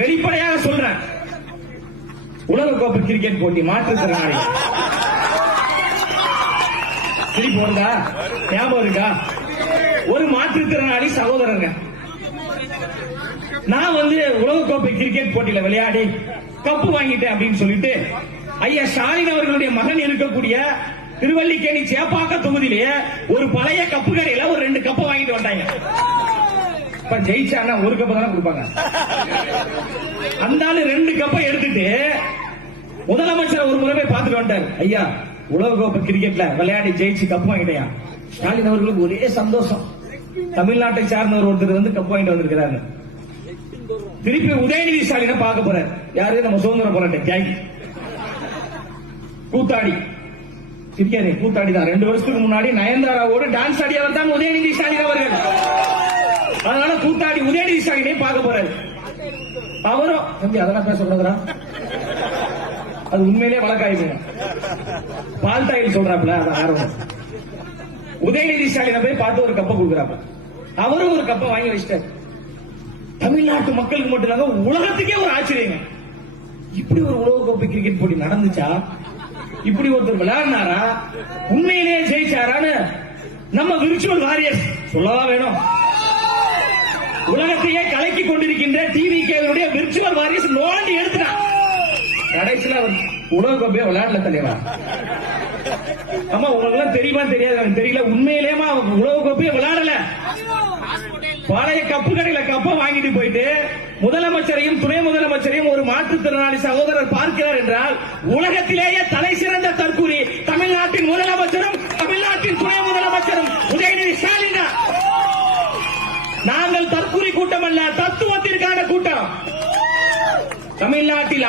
வெளிப்படையாக சொல்றேன், உலகக்கோப்பை கிரிக்கெட் போட்டி மாற்றுத்திறனாளி சிரிப்பு வருதா? ஞாபகம் இருக்கா? ஒரு மாற்றுத்திறனாளி சகோதரங்க, நான் உலகக்கோப்பை கிரிக்கெட் போட்டியில விளையாடி கப்பு வாங்கிட்டேன் அப்படின்னு சொல்லிட்டு ஐயா ஸ்டாலின் அவர்களுடைய மகன் இருக்கக்கூடிய திருவல்லிக்கேணி சேப்பாக்க தொகுதியிலேயே ஒரு பழைய கப்பு கடையில ஒரு 2 கப்பை வாங்கிட்டு வந்தாங்க. இப்ப ஜெயிச்சாங்கன்னா ஒரு கப்பு தானே கொடுப்பாங்க. அந்த 2 கப்பை எடுத்துட்டு முதலமைச்சர் ஒரு முறை போய் பார்த்துட்டு வந்துட்டார். ஐயா, உலகக்கோப்பை கிரிக்கெட்ல விளையாடி ஜெயிச்சு கப்பு வாங்கிட்டேன். ஸ்டாலின் அவர்களுக்கு ஒரே சந்தோஷம். தமிழ்நாட்டை சார்ந்தவர் ஒருத்தர் கப்பு வாங்கிட்டு வந்திருக்கிறாரு. திருப்பி உதயநிதி ஸ்டாலினை பார்க்க போறார். யாரு? நம்ம சுதந்திர போராட்ட தியாகி கூத்தாடி. சிரிக்காதே, கூத்தாடி தான். 2 வருஷத்துக்கு முன்னாடி நயன்தாராவோடு டான்ஸ் ஆடியவர் தான் உதயநிதி ஸ்டாலின் அவர்கள். அதனால கூத்தாடி உதயநிதி ஸ்டாலினை பார்க்க போறாரு. அவரும் தம்பி அதெல்லாம் பேசக்கூடாதா, அது உண்மையிலே வழக்காயிடும். பால்டாயில் சொல்றாப்ல, அது ஆர்வம். உதயநிதி ஸ்டாலினை போய் பார்த்து ஒரு கப்பை கொடுக்குறாப்ல. அவரும் ஒரு கப்பை வாங்கி வச்சிட்டார். தமிழ்நாட்டு மக்களுக்கு மட்டும் உலகத்துக்கே ஒரு ஆச்சரியங்க. இப்படி ஒரு உலகக்கோப்பை கிரிக்கெட் போட்டி நடந்துச்சா? இப்படி ஒருத்தர் விளையாடினாரா? உண்மையிலேயே ஜெயிச்சாரான்னு நம்ம விர்ச்சுவல் வாரியர்ஸ் சொல்லவா வேணும்? உலகத்தையே கலக்கி கொண்டிருக்கின்ற டிவிகேவுடைய விர்ச்சுவல் வாரியர்ஸ் நோண்டி எடுத்துட்டான். கடைசியில் அவர் உலகக்கோப்பையை விளையாடல தலைவா. ஆமா, உங்களுக்கு தெரியுமா தெரியாது எனக்கு தெரியல. உண்மையிலேயே உலகக்கோப்பையை விளையாடல. பழைய கப்பு கடையில கப்பை வாங்கிட்டு போயிட்டு முதலமைச்சரையும் துணை முதலமைச்சரையும் ஒரு மாற்றுத்திறனாளி சகோதரர் பார்க்கிறார் என்றால் உலகத்திலேயே தலை சிறந்த தற்கூரி தமிழ்நாட்டின் முதலமைச்சரும் தமிழ்நாட்டின் துணை முதலமைச்சரும் உதயநிதி ஸ்டாலின். நாங்கள் தற்கூரி கூட்டம் அல்ல, தத்துவத்திற்கான கூட்டம். தமிழ்நாட்டில்